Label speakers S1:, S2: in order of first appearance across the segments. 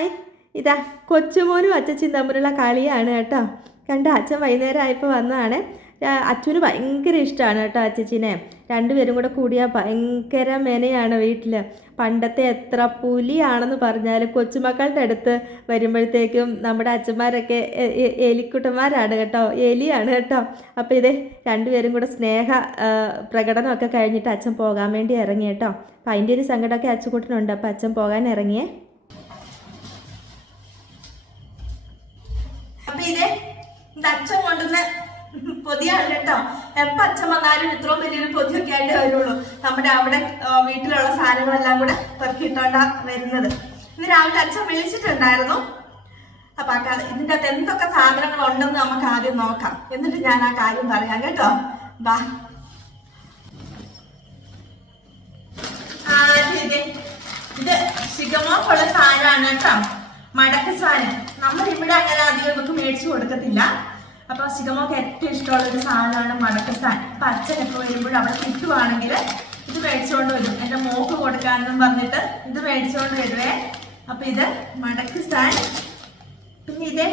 S1: Hi. ഇതാ കൊച്ചുമോനും അച്ചച്ചി തമ്മിലുള്ള കളിയാണ് കേട്ടോ. കണ്ട അച്ഛൻ വൈകുന്നേരം ആയപ്പോൾ വന്നതാണ്. അച്ഛന് ഭയങ്കര ഇഷ്ടമാണ് കേട്ടോ അച്ചച്ചിനെ. രണ്ടുപേരും കൂടെ കൂടിയാൽ ഭയങ്കര മെനയാണ് വീട്ടിൽ പണ്ടത്തെ എത്ര പുലിയാണെന്ന് പറഞ്ഞാൽ കൊച്ചുമക്കളുടെ അടുത്ത് വരുമ്പോഴത്തേക്കും നമ്മുടെ അച്ഛന്മാരൊക്കെ എലിക്കുട്ടന്മാരാണ് കേട്ടോ. എലിയാണ് കേട്ടോ. അപ്പോൾ ഇതേ രണ്ടുപേരും കൂടെ സ്നേഹ പ്രകടനമൊക്കെ കഴിഞ്ഞിട്ട് അച്ഛൻ പോകാൻ വേണ്ടി ഇറങ്ങി കേട്ടോ. അപ്പം അതിന്റെ ഒരു സങ്കടമൊക്കെ അച്ചുകൂട്ടനുണ്ട്. അപ്പോൾ അച്ഛൻ പോകാൻ ഇറങ്ങിയേ.
S2: അച്ഛൻ കൊണ്ടുവന്ന പൊതിയാണ് കേട്ടോ. എപ്പോ അച്ഛൻ വന്നാലും ഇത്രയും വലിയൊരു പൊതിയൊക്കെ ആയിട്ട് വരുള്ളൂ. നമ്മുടെ അവിടെ വീട്ടിലുള്ള സാധനങ്ങളെല്ലാം കൂടെ പെറുക്കിയിട്ടോണ്ടാ വരുന്നത്. ഇന്ന് രാവിലെ അച്ഛൻ വിളിച്ചിട്ടുണ്ടായിരുന്നു. അപ്പൊ ഇതിന്റെ അകത്ത് എന്തൊക്കെ സാധനങ്ങൾ ഉണ്ടെന്ന് നമുക്ക് ആദ്യം നോക്കാം. എന്നിട്ട് ഞാൻ ആ കാര്യം പറയാം കേട്ടോ. ബാ ഇത് ശിഖമോക്കുള്ള സാധനമാണ് കേട്ടോ. മടക്ക് സാധനം. നമ്മൾ ഇവിടെ അങ്ങനെ അധികം നമുക്ക് മേടിച്ചു കൊടുക്കത്തില്ല. അപ്പൊ ശിഖമോക്ക് ഏറ്റവും ഇഷ്ടമുള്ള ഒരു സാധനമാണ് മടക്കസാൻ അപ്പൊ അച്ഛനൊക്കെ വരുമ്പോൾ അവിടെ കിട്ടുവാണെങ്കിൽ ഇത് മേടിച്ചുകൊണ്ട് വരും. എന്റെ മോക്ക് കൊടുക്കാന്നും പറഞ്ഞിട്ട് ഇത് മേടിച്ചുകൊണ്ട് വരുവേ. അപ്പൊ ഇത് മടക്ക് സാധനം പിന്നെ ഇത്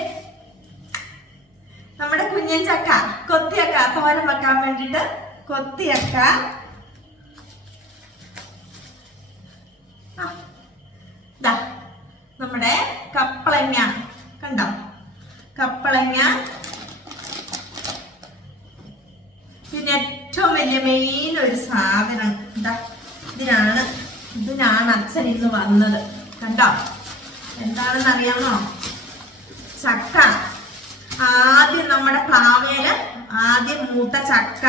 S2: നമ്മുടെ കുഞ്ഞൻ ചക്ക കൊത്തിയക്ക. തോരൻ വെക്കാൻ വേണ്ടിട്ട് കൊത്തിയക്ക. നമ്മുടെ കപ്പളങ്ങ കണ്ടോ കപ്പളങ്ങ പിന്നെ ഏറ്റവും വലിയ മെയിൻ ഒരു സാധനം. എന്താ ഇതിനാണ് ഇതിനാണ് അച്ഛൻ ഇന്ന് വന്നത്. കണ്ടോ? എന്താണെന്ന് അറിയാമോ ചക്ക. ആദ്യം നമ്മുടെ പ്ലാവേൽ ആദ്യം മൂത്ത ചക്ക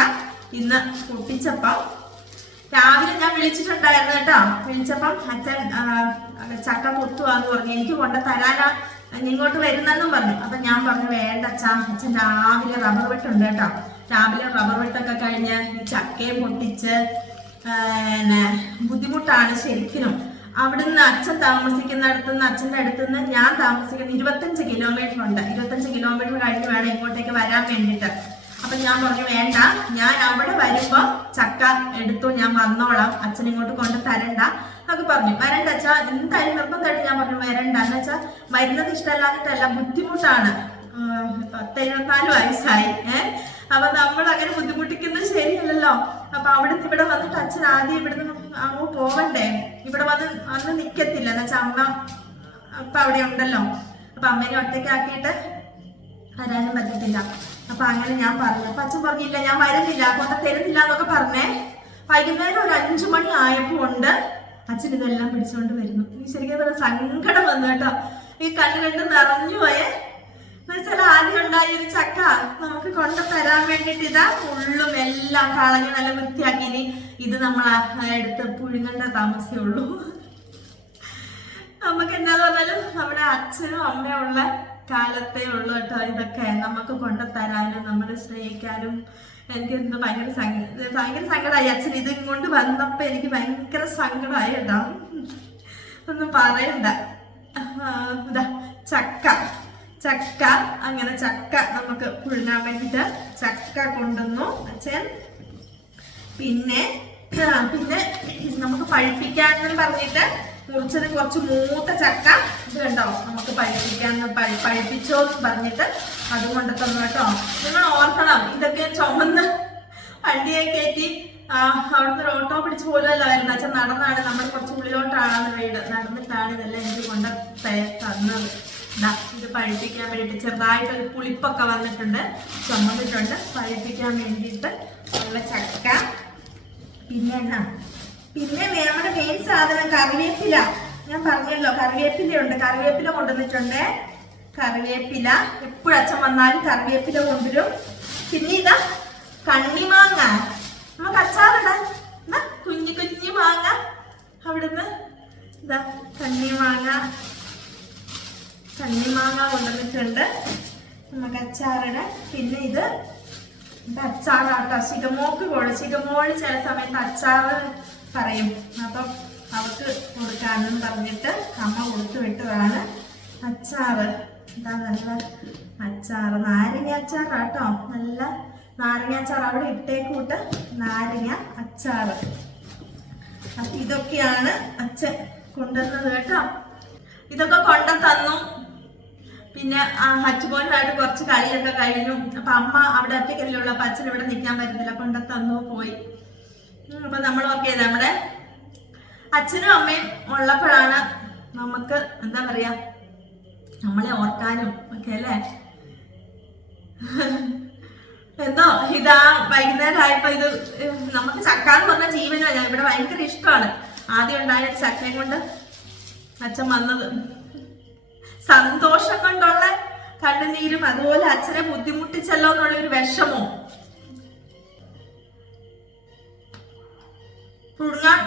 S2: ഇന്ന് പൊട്ടിച്ചപ്പം രാവിലെ ഞാൻ വിളിച്ചിട്ടുണ്ടായിരുന്നു കേട്ടോ. വിളിച്ചപ്പം അച്ഛൻ ചക്ക പൊത്തുവാന്ന് പറഞ്ഞു. എനിക്ക് കൊണ്ട് തരാനാ ഇങ്ങോട്ട് വരുന്നെന്നും പറഞ്ഞു. അപ്പൊ ഞാൻ പറഞ്ഞു വേണ്ട അച്ഛാ അച്ഛൻ രാവിലെ റബ്ബർ വെട്ടുണ്ട് കേട്ടോ. രാവിലെ റബ്ബർ വെട്ടൊക്കെ കഴിഞ്ഞ് ചക്കയും പൊട്ടിച്ച് പിന്നെ ബുദ്ധിമുട്ടാണ് ശരിക്കും അവിടുന്ന് അച്ഛൻ താമസിക്കുന്നിടത്തു നിന്ന് അച്ഛന്റെ അടുത്ത് നിന്ന് ഞാൻ താമസിക്കുന്ന ഇരുപത്തഞ്ച് കിലോമീറ്റർ ഉണ്ട്. ഇരുപത്തഞ്ച് കിലോമീറ്റർ കഴിഞ്ഞ് വേണം ഇങ്ങോട്ടേക്ക് വരാൻ വേണ്ടിയിട്ട്. അപ്പൊ ഞാൻ പറഞ്ഞു വേണ്ട ഞാൻ അവിടെ വരുമ്പോ ചക്ക എടുത്തു ഞാൻ വന്നോളാം. അച്ഛൻ ഇങ്ങോട്ട് കൊണ്ട് തരണ്ട എന്നൊക്കെ പറഞ്ഞു. വരണ്ട അച്ഛാ എന്തായാലും നിർബന്ധമായിട്ട് ഞാൻ പറഞ്ഞു വരണ്ട. എന്ന് വെച്ചാൽ വരുന്നത് ഇഷ്ടമല്ലാത്തിട്ടല്ല ബുദ്ധിമുട്ടാണ്. പത്ത് വയസ്സായി. ഏഹ് അപ്പൊ നമ്മൾ അങ്ങനെ ബുദ്ധിമുട്ടിക്കുന്നത് ശരിയല്ലല്ലോ. അപ്പൊ അവിടുന്ന് ഇവിടെ വന്നിട്ട് അച്ഛൻ ആദ്യം ഇവിടുന്ന് അങ്ങ് പോവണ്ടേ? ഇവിടെ വന്ന് അന്ന് നിക്കത്തില്ല. എന്ന് വെച്ചാൽ അമ്മ അപ്പൊ അവിടെ ഉണ്ടല്ലോ. അപ്പൊ അമ്മേനെ ഒറ്റക്കാക്കിയിട്ട് വരാനും പറ്റത്തില്ല. അപ്പൊ അങ്ങനെ ഞാൻ പറഞ്ഞു. അപ്പൊ അച്ഛൻ പറഞ്ഞില്ല ഞാൻ വരുന്നില്ല. കൊണ്ട തരുന്നില്ല എന്നൊക്കെ പറഞ്ഞേ. വൈകുന്നേരം ഒരു അഞ്ചു മണി ആയപ്പോ ഉണ്ട്. അച്ഛൻ ഇതെല്ലാം പിടിച്ചുകൊണ്ട് വരുന്നു. ശരിക്കും സങ്കടം വന്നു കേട്ടോ. ഈ കണ്ണു കണ്ട് നിറഞ്ഞു പോയേ. എന്നുവെച്ചാൽ ആദ്യം ഉണ്ടായ ഒരു ചക്ക നമുക്ക് കൊണ്ട് തരാൻ വേണ്ടിട്ട് ഇതാ ഉള്ളും എല്ലാം കളഞ്ഞ് നല്ല വൃത്തിയാക്കി ഇനി ഇത് നമ്മൾ എടുത്ത് പുഴുങ്ങണ്ട താമസമേ ഉള്ളൂ. നമുക്ക് എന്താന്ന് പറഞ്ഞാലും നമ്മുടെ അച്ഛനും അമ്മയും ഉള്ള കാലത്തേ ഉള്ളൂ കേട്ടോ ഇതൊക്കെ. നമുക്ക് കൊണ്ടുതരാനും നമ്മളെ സ്നേഹിക്കാനും എനിക്ക് എന്ത് ഭയങ്കര സങ്കടം ഭയങ്കര സങ്കടമായി അച്ഛൻ ഇത് കൊണ്ട് വന്നപ്പോ എനിക്ക് ഭയങ്കര സങ്കടമായി കേട്ടോ. ഒന്നും പറയണ്ട. ചക്ക. ചക്ക അങ്ങനെ ചക്ക നമുക്ക് പുഴുങ്ങാൻ വേണ്ടിട്ട് ചക്ക കൊണ്ടുവന്നു അച്ഛൻ. പിന്നെ പിന്നെ നമുക്ക് പഴിപ്പിക്കാന്ന് പറഞ്ഞിട്ട് മുറിച്ചത് കുറച്ച് മൂത്ത ചക്ക. ഇത് കണ്ടോ? നമുക്ക് പഴിപ്പിക്കാന്ന് പഴി- പഴിപ്പിച്ചോ എന്ന് പറഞ്ഞിട്ട് അത് കൊണ്ട് തന്നു കേട്ടോ. നിങ്ങൾ ഓർക്കണം ഇതൊക്കെ ചുമന്ന് വണ്ടിയെ കയറ്റി അവിടുന്ന് ഒരു ഓട്ടോ പിടിച്ച് പോലുമല്ല വരുന്നത് അച്ഛൻ നടന്നാണ് നമ്മൾ കുറച്ച് ഉള്ളിലോട്ടാണ് വീട്. നടന്നിട്ടാണ് ഇതെല്ലാം എനിക്ക് കൊണ്ട് തന്നത്. ഇത് പഴുപ്പിക്കാൻ വേണ്ടിയിട്ട് ചെറുതായിട്ടൊരു പുളിപ്പൊക്കെ വന്നിട്ടുണ്ട്. ചുമന്നിട്ടുണ്ട്. പഴുപ്പിക്കാൻ വേണ്ടിയിട്ട് ഉള്ള ചക്ക. പിന്നെ എന്നാ? പിന്നെ നമ്മുടെ മെയിൻ സാധനം കറിവേപ്പില. ഞാൻ പറഞ്ഞല്ലോ കറിവേപ്പില ഉണ്ട്. കറിവേപ്പില കൊണ്ടുവന്നിട്ടുണ്ട്. കറിവേപ്പില. എപ്പോഴും അച്ഛൻ വന്നാലും കറിവേപ്പില കൊണ്ടുവരും. പിന്നെ ഇതാ കണ്ണിമാങ്ങ. നമുക്ക് അച്ചാറിടാൻ കുഞ്ഞു കുഞ്ഞു മാങ്ങ. അവിടുന്ന് ഇതാ കണ്ണിമാങ്ങ. കണ്ണിമാങ്ങ കൊണ്ടുവന്നിട്ടുണ്ട്. നമുക്ക് അച്ചാറിടാൻ പിന്നെ ഇത് അച്ചാറാട്ടോ. ശിഖമോക്ക് കൊള്ളു ശിഖമോൾ ചില സമയത്ത് അച്ചാറ് പറയും. അപ്പം അവർക്ക് കൊടുക്കാനും പറഞ്ഞിട്ട് അമ്മ കൊടുത്തു വിട്ടതാണ് അച്ചാറ്. എന്താ നല്ല അച്ചാറ്. നാരങ്ങ അച്ചാറാട്ടോ. നല്ല നാരങ്ങ അച്ചാർ അവിടെ ഇട്ടേക്കൂട്ട് നാരങ്ങ അച്ചാറ്. അപ്പൊ ഇതൊക്കെയാണ് അച്ഛൻ കൊണ്ടുവന്നത് കേട്ടോ. ഇതൊക്കെ കൊണ്ടു തന്നു പിന്നെ ആ ഹച്ചുമോനുമായിട്ട് കുറച്ച് കളിയൊക്കെ കഴിഞ്ഞു. അപ്പൊ അമ്മ അവിടെ ഒറ്റയ്ക്കല്ലേ ഉള്ളു അപ്പൊ അച്ഛൻ ഇവിടെ നിൽക്കാൻ പറ്റുന്നില്ല കൊണ്ട തന്നു പോയി. അപ്പൊ നമ്മൾ ഓക്കെ നമ്മുടെ അച്ഛനും അമ്മയും ഉള്ളപ്പോഴാണ് നമുക്ക് എന്താ പറയാ നമ്മളെ ഓർക്കാനും ഒക്കെ അല്ലേ? എന്തോ ഇതാ വൈകുന്നേരം ആയപ്പോ ഇത് നമുക്ക് ചക്ക എന്ന് പറഞ്ഞ ജീവനല്ല ഇവിടെ ഭയങ്കര ഇഷ്ടമാണ്. ആദ്യം ഉണ്ടായ ചക്കയും കൊണ്ട് അച്ഛൻ വന്നത്. സന്തോഷം കൊണ്ടുള്ള കണ്ണുനീരും അതുപോലെ അച്ഛനെ ബുദ്ധിമുട്ടിച്ചല്ലോ എന്നുള്ള ഒരു വിഷമോ പുഴുങ്ങാൻ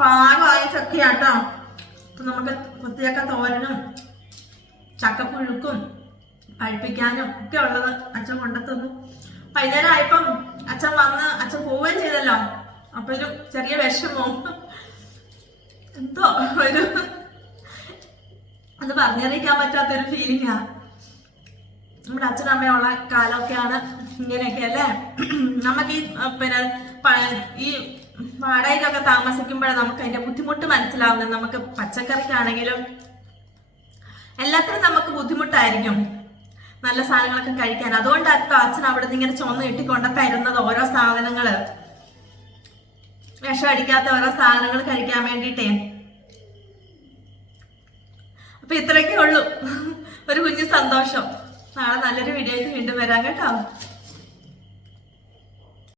S2: പാകമായ ചക്കയാട്ടോ അപ്പൊ നമുക്ക് കുത്തിയൊക്കെ തോരനും ചക്കപ്പുഴുക്കും പഴിപ്പിക്കാനും ഒക്കെ ഉള്ളത് അച്ഛൻ കൊണ്ടെത്തുന്നു. വൈകുന്നേരം ആയപ്പം അച്ഛൻ വന്ന് അച്ഛൻ പോവുകയും ചെയ്തല്ലോ. അപ്പൊ ഒരു ചെറിയ വിഷമോ എന്തോ ഒരു അത് പറഞ്ഞറിയിക്കാൻ പറ്റാത്തൊരു ഫീലിംഗാ നമ്മുടെ അച്ഛനമ്മയുള്ള കാലമൊക്കെയാണ് ഇങ്ങനെയൊക്കെ അല്ലേ? നമുക്ക് ഈ പിന്നെ ഈ വാടകയിലൊക്കെ താമസിക്കുമ്പോഴേ നമുക്ക് അതിന്റെ ബുദ്ധിമുട്ട് മനസ്സിലാവുന്നത് നമുക്ക് പച്ചക്കറിക്കാണെങ്കിലും എല്ലാത്തിനും നമുക്ക് ബുദ്ധിമുട്ടായിരിക്കും. നല്ല സാധനങ്ങളൊക്കെ കഴിക്കാൻ. അതുകൊണ്ടാട്ടോ അച്ഛൻ അവിടെ നിന്ന് ഇങ്ങനെ ചുമന്ന് കിട്ടിക്കൊണ്ട തരുന്നത് ഓരോ സാധനങ്ങൾ. വിഷം അടിക്കാത്ത ഓരോ സാധനങ്ങൾ കഴിക്കാൻ വേണ്ടിയിട്ടേ. അപ്പൊ ഇത്രയൊക്കെ ഉള്ളൂ. ഒരു കുഞ്ഞു സന്തോഷം. നാളെ നല്ലൊരു വീഡിയോ വീണ്ടും വരാം കേട്ടോ.